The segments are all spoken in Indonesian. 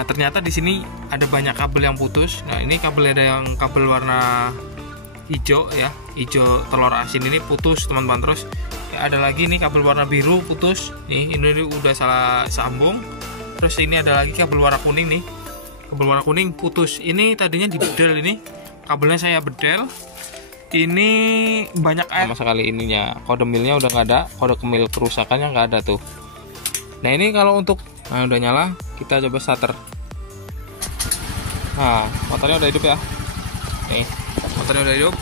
Nah ternyata di sini ada banyak kabel yang putus. Nah ini kabel, ada yang kabel warna hijau ya, hijau telur asin ini putus teman-teman. Terus ya, ada lagi nih kabel warna biru putus. Nih ini udah salah sambung. Terus ini ada lagi kabel warna kuning nih, kabel warna kuning putus. Ini tadinya di bedel, ini kabelnya saya bedel. Ini banyak air sama sekali ininya. Kode milnya udah nggak ada, kode kemil kerusakannya nggak ada tuh. Nah ini kalau untuk, nah udah nyala, kita coba starter. Nah motornya udah hidup ya. Nih motornya udah hidup.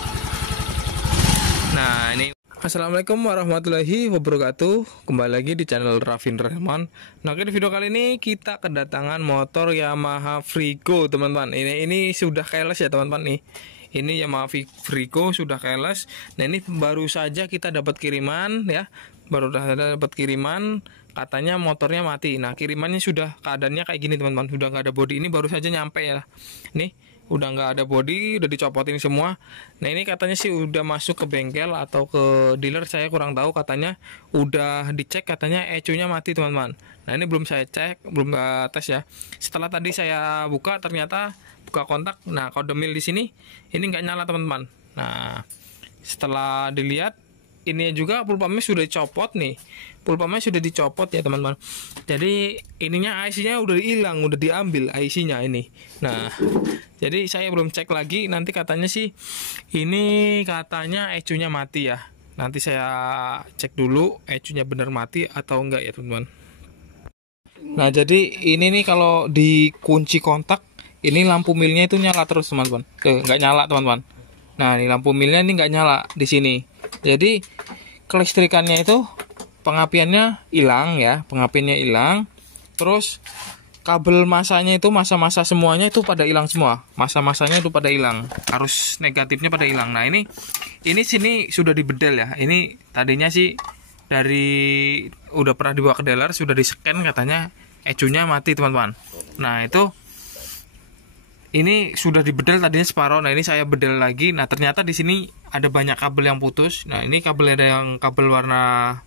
Nah ini. Assalamualaikum warahmatullahi wabarakatuh. Kembali lagi di channel Rafin Rahman. Nah di video kali ini kita kedatangan motor Yamaha Frigo teman-teman. Ini sudah keles ya teman-teman nih. Ini Yamaha Frigo sudah keles. Nah ini baru saja kita dapat kiriman ya. Baru dapat kiriman, katanya motornya mati. Nah kirimannya sudah keadaannya kayak gini teman-teman. Sudah nggak ada bodi, ini baru saja nyampe ya. Nih udah nggak ada bodi, udah dicopotin semua. Nah ini katanya sih udah masuk ke bengkel atau ke dealer, saya kurang tahu. Katanya udah dicek, katanya ECU-nya mati teman-teman. Nah ini belum saya cek, belum tes ya. Setelah tadi saya buka, ternyata buka kontak, nah kode mil di sini ini nggak nyala teman-teman. Nah setelah dilihat, ini juga pulpamnya sudah dicopot nih, pulpamnya sudah dicopot ya teman-teman. Jadi ininya IC-nya udah hilang, udah diambil IC-nya ini. Nah jadi saya belum cek lagi, nanti katanya sih ini katanya ECU-nya mati ya. Nanti saya cek dulu ECU-nya benar mati atau enggak ya teman-teman. Nah jadi ini nih kalau dikunci kontak, ini lampu milnya itu nyala terus teman-teman. Nggak nyala teman-teman. Nah ini lampu milnya ini nggak nyala di sini. Jadi kelistrikannya itu pengapiannya hilang ya, pengapiannya hilang. Terus kabel masanya itu, masa-masa semuanya itu pada hilang semua. Masa-masanya itu pada hilang. Arus negatifnya pada hilang. Nah ini sini sudah dibedel ya. Ini tadinya sih dari udah pernah dibawa ke dealer, sudah di-scan, katanya ECU-nya mati teman-teman. Nah itu ini sudah dibedel tadinya separuh. Nah ini saya bedel lagi. Nah ternyata di sini ada banyak kabel yang putus. Nah ini kabel, ada yang kabel warna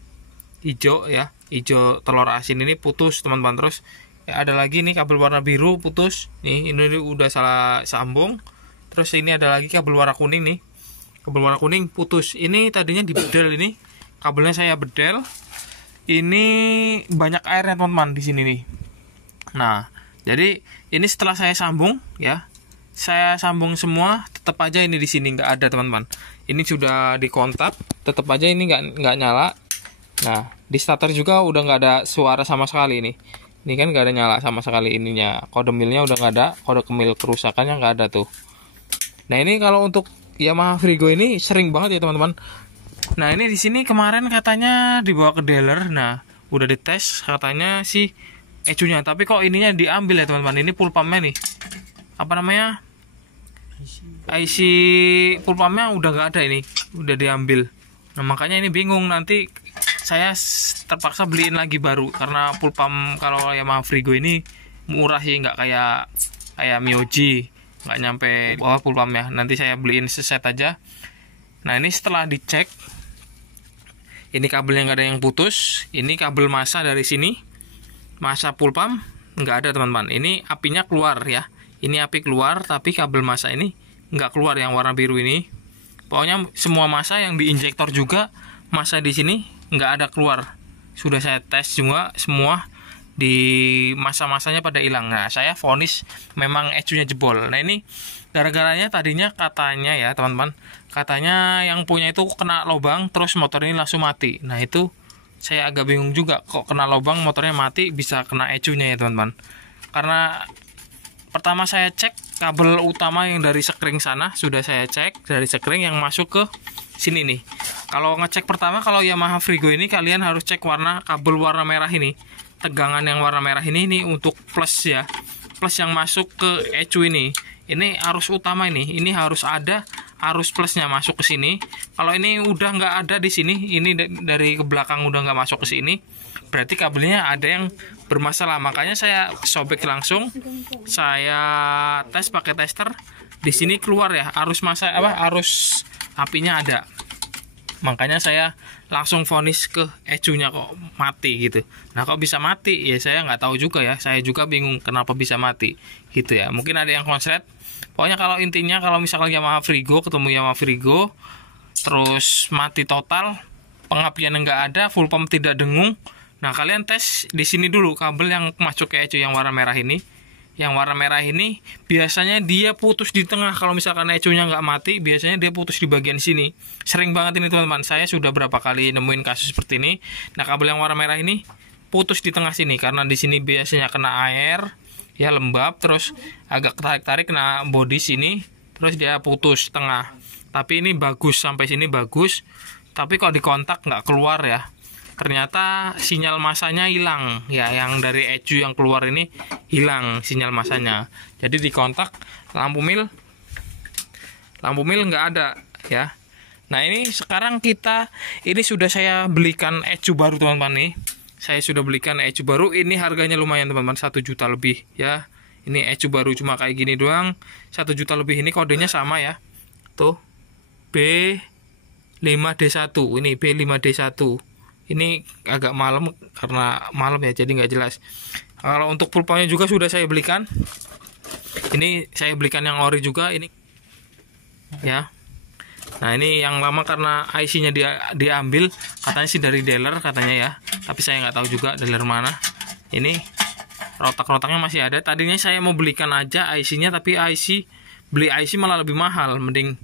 hijau ya, hijau telur asin ini putus teman-teman. Terus ya, ada lagi nih kabel warna biru putus. Nih ini udah salah sambung. Terus ini ada lagi kabel warna kuning nih, kabel warna kuning putus. Ini tadinya di bedel, ini kabelnya saya bedel. Ini banyak airnya teman-teman di sini nih. Nah jadi ini setelah saya sambung ya, saya sambung semua, tetap aja ini di sini nggak ada teman-teman. Ini sudah dikontak, tetap aja ini nggak nyala. Nah di starter juga udah nggak ada suara sama sekali ini. Ini kan nggak ada nyala sama sekali ininya. Kode milnya udah nggak ada, kode kemil kerusakannya nggak ada tuh. Nah ini kalau untuk Yamaha Frigo ini sering banget ya teman-teman. Nah ini di sini kemarin katanya dibawa ke dealer. Nah udah dites, katanya sih ECU-nya, tapi kok ininya diambil ya teman-teman. Ini pulpamnya nih, apa namanya, IC pulpamnya udah nggak ada, ini udah diambil. Nah makanya ini bingung, nanti saya terpaksa beliin lagi baru, karena pulpam kalau Yamaha Frigo ini murah sih, nggak kayak Myoji, nggak nyampe bawah pulpamnya. Nanti saya beliin seset aja. Nah ini setelah dicek, ini kabelnya nggak ada yang putus. Ini kabel masa dari sini, masa pulpam nggak ada teman-teman. Ini apinya keluar ya, ini api keluar, tapi kabel masa ini nggak keluar, yang warna biru ini. Pokoknya semua masa yang di injektor juga, masa di sini nggak ada keluar. Sudah saya tes juga semua, di masa-masanya pada hilang. Nah saya vonis memang ECU-nya jebol. Nah ini gara-garanya tadinya katanya ya teman-teman, katanya yang punya itu kena lubang terus motor ini langsung mati. Nah itu saya agak bingung juga, kok kena lubang motornya mati, bisa kena ECU-nya ya teman-teman. Karena pertama saya cek kabel utama yang dari sekring sana, sudah saya cek dari sekring yang masuk ke sini nih. Kalau ngecek pertama, kalau Yamaha Frigo ini kalian harus cek warna kabel warna merah ini. Tegangan yang warna merah ini untuk plus ya. Plus yang masuk ke ECU ini. Ini arus utama ini harus ada arus plusnya masuk ke sini. Kalau ini udah nggak ada di sini, ini dari ke belakang udah nggak masuk ke sini, berarti kabelnya ada yang bermasalah. Makanya saya sobek langsung, saya tes pakai tester. Di sini keluar ya arus masa arus apinya ada. Makanya saya langsung vonis ke ecunya kok mati gitu. Nah kok bisa mati ya saya nggak tahu juga ya. Saya juga bingung kenapa bisa mati gitu ya. Mungkin ada yang konslet. Pokoknya kalau intinya kalau misalkan Yamaha Frigo ketemu Yamaha Frigo terus mati total, pengapian nggak ada, full pump tidak dengung. Nah kalian tes di sini dulu kabel yang masuk ke ecu yang warna merah ini. Yang warna merah ini biasanya dia putus di tengah. Kalau misalkan ecunya nggak mati, biasanya dia putus di bagian sini. Sering banget ini teman-teman. Saya sudah berapa kali nemuin kasus seperti ini. Nah kabel yang warna merah ini putus di tengah sini karena di sini biasanya kena air. Ya lembab, terus agak tarik-tarik kena bodi sini, terus dia putus tengah. Tapi ini bagus, sampai sini bagus. Tapi kalau dikontak nggak keluar ya. Ternyata sinyal masanya hilang. Ya, yang dari ecu yang keluar ini hilang sinyal masanya. Jadi dikontak lampu mil nggak ada ya. Nah ini sekarang ini sudah saya belikan ecu baru teman-teman nih. Saya sudah belikan ecu baru, ini harganya lumayan teman-teman, 1 juta lebih ya. Ini ecu baru cuma kayak gini doang, 1 juta lebih. Ini kodenya sama ya. Tuh, B5D1. Ini B5D1. Ini agak malam karena malam ya, jadi nggak jelas. Kalau untuk pulpanya juga sudah saya belikan. Ini saya belikan yang ori juga ini. Ya. Nah ini yang lama karena IC-nya diambil, katanya sih dari dealer katanya ya, tapi saya nggak tahu juga dealer mana. Ini rotak-rotaknya masih ada. Tadinya saya mau belikan aja IC-nya, tapi beli IC malah lebih mahal. Mending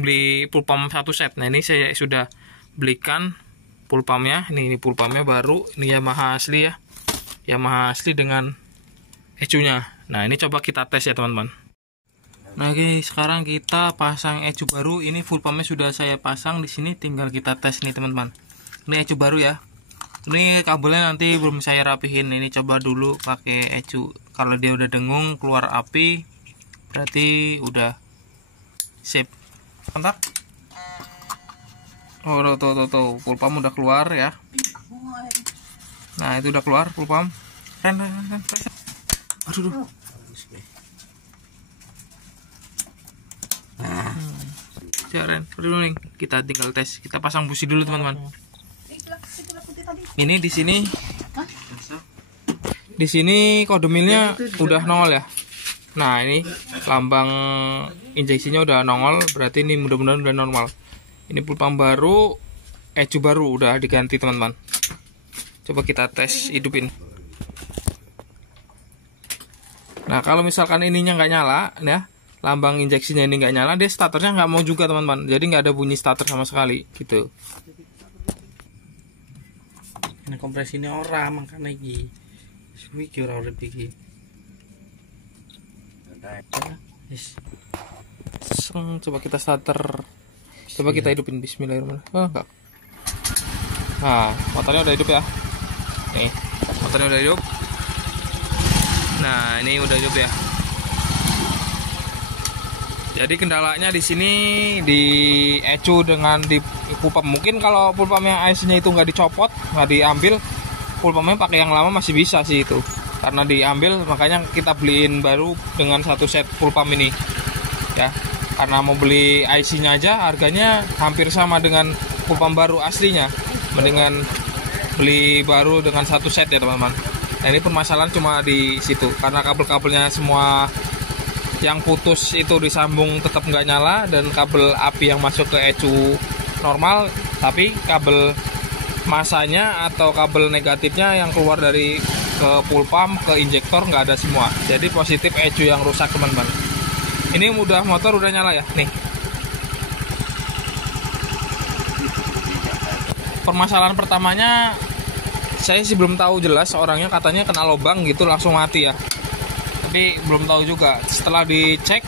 beli pulpam 1 set. Nah ini saya sudah belikan pulpamnya. Ini pulpamnya baru, ini Yamaha asli ya, Yamaha asli dengan ecunya. Nah ini coba kita tes ya teman-teman. Nah oke, sekarang kita pasang ecu baru. Ini full pumpnya sudah saya pasang di sini, tinggal kita tes nih teman-teman. Ini ecu baru ya. Ini kabelnya nanti belum saya rapihin. Ini coba dulu pakai ecu. Kalau dia udah dengung keluar api, berarti udah sip. Kontak. Oh tuh, full pump udah keluar ya. Nah itu udah keluar full pump. Ren. Aduh. Ren, kita tinggal tes. Kita pasang busi dulu teman-teman. Ini di sini kode milnya udah nongol ya. Nah ini lambang injeksinya udah nongol, berarti ini mudah-mudahan udah normal. Ini pulpam baru, ecu baru udah diganti teman-teman. Coba kita tes hidupin. Nah kalau misalkan ininya nggak nyala ya, lambang injeksinya ini nggak nyala, dia starternya nggak mau juga teman-teman. Jadi nggak ada bunyi starter sama sekali gitu. Ini kompresinya ora makanya iki. Suwi ki ora urip iki. Yes. Coba kita starter. Coba kita hidupin, bismillahirrahmanirrahim. Oh, enggak. Nah, motornya udah hidup ya. Nih, motornya udah hidup. Nah, ini udah hidup ya. Jadi kendalanya di sini di ecu dengan di pulpam. Mungkin kalau pulpamnya IC-nya itu nggak dicopot, nggak diambil, pulpamnya pakai yang lama masih bisa sih itu. Karena diambil, makanya kita beliin baru dengan 1 set pulpam ini. Ya, karena mau beli IC-nya aja harganya hampir sama dengan pulpam baru aslinya. Mendingan beli baru dengan 1 set ya teman-teman. Nah ini permasalahan cuma di situ, karena kabel-kabelnya semua yang putus itu disambung tetap nggak nyala, dan kabel api yang masuk ke ecu normal, tapi kabel masanya atau kabel negatifnya yang keluar dari ke pulpam ke injektor nggak ada semua. Jadi positif ecu yang rusak teman-teman. Ini motor udah nyala ya nih. Permasalahan pertamanya saya sih belum tahu jelas, orangnya katanya kena lubang gitu langsung mati ya. Tapi belum tahu juga. Setelah dicek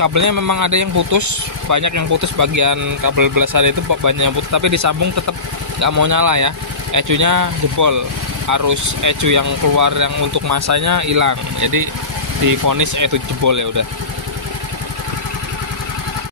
kabelnya memang ada yang putus, banyak yang putus, bagian kabel belasan itu banyak yang putus, tapi disambung tetap nggak mau nyala ya. Ecunya jebol, arus ecu yang keluar yang untuk masanya hilang, jadi divonis ecu jebol ya udah.